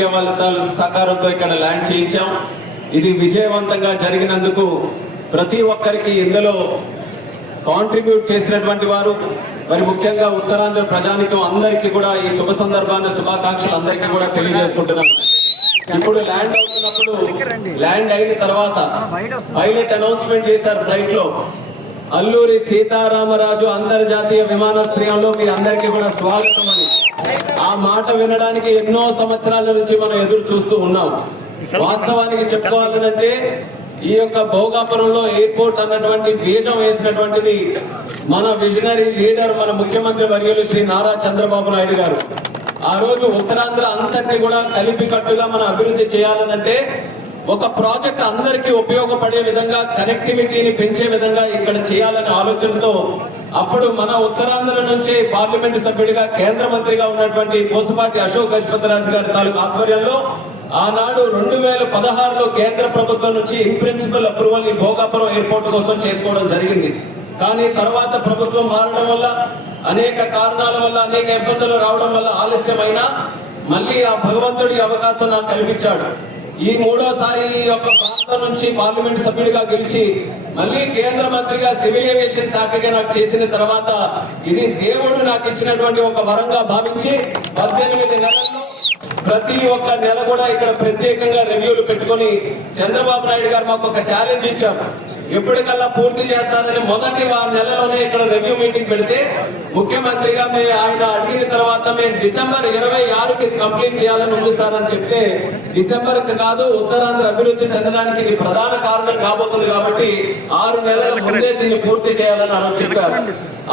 India వాళ్ళ సహకారంతో ఇక్కడ ల్యాండ్ చేయించాం. ఇది విజయవంతంగా జరిగినందుకు ప్రతి ఒక్కరికి ఇందులో కాంట్రిబ్యూట్ చేసినటువంటి వారు మరి ముఖ్యంగా ఉత్తరాంధ్ర ప్రజానికం అందరికీ కూడా ఈ శుభ సందర్భాన్ని శుభాకాంక్షలు అందరికీ కూడా తెలియజేసుకుంటున్నాను. ఇప్పుడు ల్యాండ్ అవుతున్నప్పుడు ల్యాండ్ అయిన తర్వాత పైలట్ అనౌన్స్మెంట్ చేశారు ఫ్లైట్ లో, అల్లూరి సీతారామరాజు అంతర్జాతీయ విమానాశ్రయంలో మీ అందరికీ కూడా స్వాగతం అని. ఆ మాట వినడానికి ఎన్నో సంవత్సరాల నుంచి మనం ఎదురు చూస్తూ ఉన్నాం. వాస్తవానికి చెప్పుకోవాలంటే ఈ యొక్క భోగాపురంలో ఎయిర్పోర్ట్ అన్నటువంటి బీజం వేసినటువంటిది మన విజనరీ లీడర్, మన ముఖ్యమంత్రి వర్యులు శ్రీ నారా చంద్రబాబు నాయుడు గారు. ఆ రోజు ఉత్తరాంధ్ర అంతటిని కూడా కలిపి కట్టుగా మనం అభివృద్ధి చేయాలనంటే ఒక ప్రాజెక్ట్ అందరికీ ఉపయోగపడే విధంగా, కనెక్టివిటీని పెంచే విధంగా ఇక్కడ చేయాలనే ఆలోచనతో అప్పుడు మన ఉత్తరాంధ్ర నుంచి పార్లమెంట్ సభ్యుడిగా కేంద్ర మంత్రిగా ఉన్నటువంటి పూసపాటి అశోక్ గజపతిరాజు గారి తాలూకు ఆధ్వర్యంలో ఆనాడు 2016లో కేంద్ర ప్రభుత్వం నుంచి ఇన్ ప్రిన్సిపల్ అప్రూవల్ ఈ భోగాపురం ఎయిర్పోర్ట్ కోసం చేసుకోవడం జరిగింది. కానీ తర్వాత ప్రభుత్వం మారడం వల్ల, అనేక కారణాల వల్ల, అనేక ఇబ్బందులు రావడం వల్ల ఆలస్యమైనా మళ్ళీ ఆ భగవంతుడి అవకాశం నాకు కల్పించాడు. ఈ మూడోసారి ఈ యొక్క ప్రాంతం నుంచి పార్లమెంట్ సభ్యుడిగా గెలిచి మళ్ళీ కేంద్ర మంత్రిగా సివిల్ ఏవియేషన్ శాఖగా నాకు చేసిన తర్వాత ఇది దేవుడు నాకు ఇచ్చినటువంటి ఒక వరంగా భావించి 18 నెలల్లో ప్రతి ఒక్క నెల కూడా ఇక్కడ ప్రత్యేకంగా రివ్యూలు పెట్టుకొని చంద్రబాబు నాయుడు గారు మాకు ఒక ఛాలెంజ్ ఇచ్చారు. ఎప్పటికల్లా పూర్తి చేస్తారని మొదటి నెలలోనే ఇక్కడ రివ్యూ మీటింగ్ పెడితే ముఖ్యమంత్రిగా ఆయన అడిగిన తర్వాత మేము డిసెంబర్ 26కి ఇది కంప్లీట్ చేయాలని ఉంది సార్ అని చెప్తే, డిసెంబర్కి కాదు ఉత్తరాంధ్ర అభివృద్ధి చెందడానికి ఇది ప్రధాన కారణం కాబోతుంది కాబట్టి 6 నెలల ముందే దీన్ని పూర్తి చేయాలని చెప్పారు.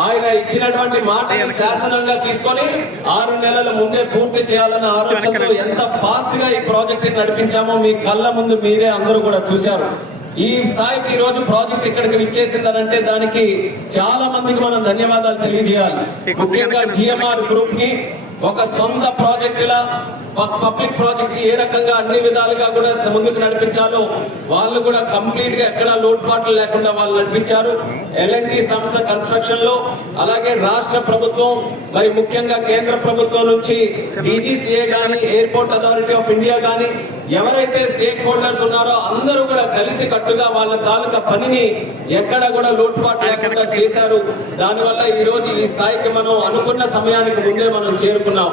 ఆయన ఇచ్చినటువంటి మాటని శాసనంగా తీసుకొని 6 నెలల ముందే పూర్తి చేయాలన్న ఆలోచనతో ఎంత ఫాస్ట్ గా ఈ ప్రాజెక్ట్ నడిపించామో మీ కళ్ళ ముందు మీరే అందరూ కూడా చూశారు. ఈ స్థాయికి ఈ రోజు ప్రాజెక్ట్ ఇక్కడికి విచ్చేసిందనంటే దానికి చాలా మందికి మనం ధన్యవాదాలు తెలియజేయాలి. ముఖ్యంగా జిఎంఆర్ గ్రూప్ కి ఒక సొంత ప్రాజెక్టులా పబ్లిక్ ప్రాజెక్ట్ ఏ రకంగా అన్ని విధాలుగా కూడా ముందుకు నడిపించాలో వాళ్ళు కూడా కంప్లీట్ గా ఎక్కడా లోటుపాట్లు లేకుండా వాళ్ళు నడిపించారు. ఎల్ఎన్టీ సంస్థ కన్స్ట్రక్షన్ లో, అలాగే రాష్ట్ర ప్రభుత్వం మరి ముఖ్యంగా కేంద్ర ప్రభుత్వం నుంచి డీజీసీఏ గానీ, ఎయిర్పోర్ట్ అథారిటీ ఆఫ్ ఇండియా గానీ ఎవరైతే స్టేక్ హోల్డర్స్ ఉన్నారో అందరూ కూడా కలిసి కట్టుగా వాళ్ళ తాలూకా పనిని ఎక్కడ కూడా లోటుపాటు లేకుండా చేశారు. దానివల్ల ఈ రోజు ఈ స్థాయికి మనం అనుకున్న సమయానికి ముందే మనం చేరుకున్నాం.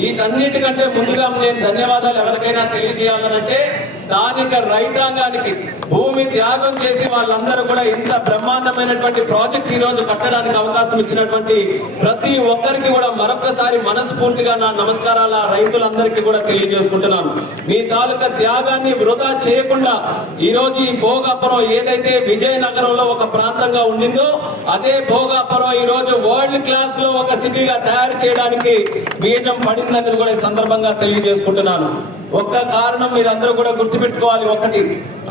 వీటన్నిటికంటే ముందుగా నేను ధన్యవాదాలు ఎవరికైనా తెలియజేయాలనంటే స్థానిక రైతాంగానికి, భూమి త్యాగం చేసి వాళ్ళందరూ కూడా ఇంత బ్రహ్మాండమైనటువంటి ప్రాజెక్ట్ ఈ రోజు కట్టడానికి అవకాశం ఇచ్చినటువంటి ప్రతి ఒక్కరికి కూడా మరొకసారి మనస్ఫూర్తిగా నా నమస్కారాలు రైతులందరికీ కూడా తెలియజేసుకుంటున్నాను. మీ తాలూకా త్యాగాన్ని వృధా చేయకుండా ఈ రోజు ఈ భోగాపురం ఏదైతే విజయనగరంలో ఒక ప్రాంతంగా ఉండిందో అదే భోగాపురం ఈ రోజు వరల్డ్ క్లాస్ లో ఒక సిటీగా తయారు చేయడానికి బీజం పడిందని కూడా ఈ సందర్భంగా తెలియజేసుకుంటున్నాను. ఒక్క కారణం మీరు అందరూ కూడా గుర్తుపెట్టుకోవాలి. ఒకటి,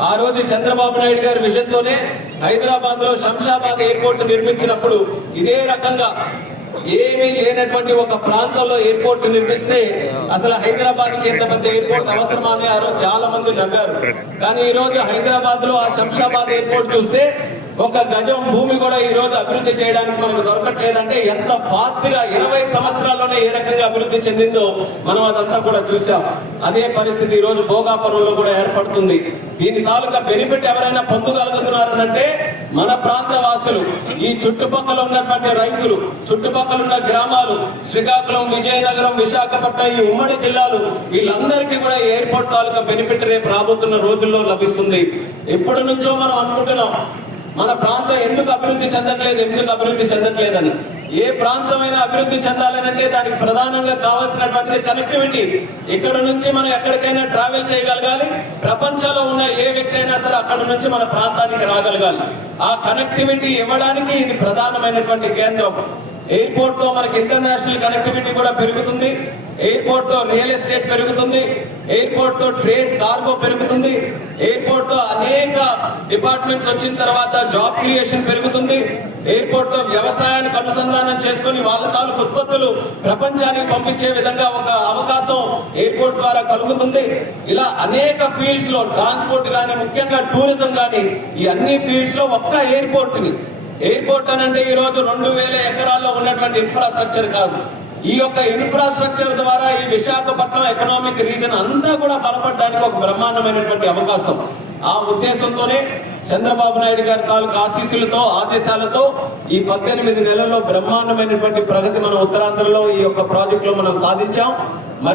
ఆ రోజు చంద్రబాబు నాయుడు గారి విజన్ తోనే హైదరాబాద్ లో శంషాబాద్ ఎయిర్పోర్ట్ నిర్మించినప్పుడు ఇదే రకంగా ఏమీ లేనటువంటి ఒక ప్రాంతంలో ఎయిర్పోర్ట్ నిర్మిస్తే అసలు హైదరాబాద్ కి ఎంత పెద్ద ఎయిర్పోర్ట్ అవసరమా అని ఆ రోజు చాలా మంది నమ్మారు. కానీ ఈ రోజు హైదరాబాద్ లో ఆ శంషాబాద్ ఎయిర్పోర్ట్ చూస్తే ఒక గజం భూమి కూడా ఈ రోజు అభివృద్ధి చేయడానికి మనకు దొరకట్లేదంటే ఎంత ఫాస్ట్ గా 20 సంవత్సరాల్లోనే ఏ రకంగా అభివృద్ధి చెందిందో మనం అదంతా కూడా చూసాం. అదే పరిస్థితి ఈ రోజు భోగాపురంలో కూడా ఏర్పడుతుంది. దీని తాలూకా బెనిఫిట్ ఎవరైనా పొందగలుగుతున్నారనంటే మన ప్రాంత వాసులు, ఈ చుట్టుపక్కల ఉన్నటువంటి రైతులు, చుట్టుపక్కల ఉన్న గ్రామాలు, శ్రీకాకుళం, విజయనగరం, విశాఖపట్నం, ఈ ఉమ్మడి జిల్లాలు, వీళ్ళందరికీ కూడా ఎయిర్పోర్ట్ తాలూకా బెనిఫిట్ రేపు రాబోతున్న రోజుల్లో లభిస్తుంది. ఎప్పటి నుంచో మనం అనుకుంటున్నాం మన ప్రాంతం ఎందుకు అభివృద్ధి చెందట్లేదని. ఏ ప్రాంతమైనా అభివృద్ధి చెందాలనంటే దానికి ప్రధానంగా కావాల్సినటువంటిది కనెక్టివిటీ. ఇక్కడ నుంచి మనం ఎక్కడికైనా ట్రావెల్ చేయగలగాలి. ప్రపంచంలో ఉన్న ఏ వ్యక్తి అయినా సరే అక్కడ నుంచి మన ప్రాంతానికి రాగలగాలి. ఆ కనెక్టివిటీ ఇవ్వడానికి ఇది ప్రధానమైనటువంటి కేంద్రం. ఎయిర్పోర్ట్ తో మనకి ఇంటర్నేషనల్ కనెక్టివిటీ కూడా పెరుగుతుంది. ఎయిర్పోర్ట్ తో రియల్ ఎస్టేట్ పెరుగుతుంది. ఎయిర్పోర్ట్ తో ట్రేడ్, కార్గో పెరుగుతుంది. ఎయిర్పోర్ట్ తో అనేక డిపార్ట్మెంట్స్ వచ్చిన తర్వాత జాబ్ క్రియేషన్ పెరుగుతుంది. ఎయిర్పోర్ట్ తో వ్యవసాయానికి అనుసంధానం చేసుకుని వాళ్ళ తాలూకు ఉత్పత్తులు ప్రపంచానికి పంపించే విధంగా ఒక అవకాశం ఎయిర్పోర్ట్ ద్వారా కలుగుతుంది. ఇలా అనేక ఫీల్డ్స్ లో, ట్రాన్స్పోర్ట్ కానీ, ముఖ్యంగా టూరిజం కానీ, ఈ అన్ని ఫీల్డ్స్ లో ఒక్క ఎయిర్పోర్ట్ అని అంటే ఈ రోజు 2000 ఎకరాల్లో ఉన్నటువంటి ఇన్ఫ్రాస్ట్రక్చర్ కాదు. ఈ యొక్క ఇన్ఫ్రాస్ట్రక్చర్ ద్వారా ఈ విశాఖపట్నం ఎకనామిక్ రీజన్ అంతా కూడా బలపడడానికి ఒక బ్రహ్మాండమైనటువంటి అవకాశం. ఆ ఉద్దేశంతోనే చంద్రబాబు నాయుడు గారి తాలూకు ఆశీస్సులతో ఆదేశాలతో ఈ 18 నెలల్లో బ్రహ్మాండమైనటువంటి ప్రగతి మన ఉత్తరాంధ్రలో ఈ యొక్క ప్రాజెక్టులో మనం సాధించాం. మరి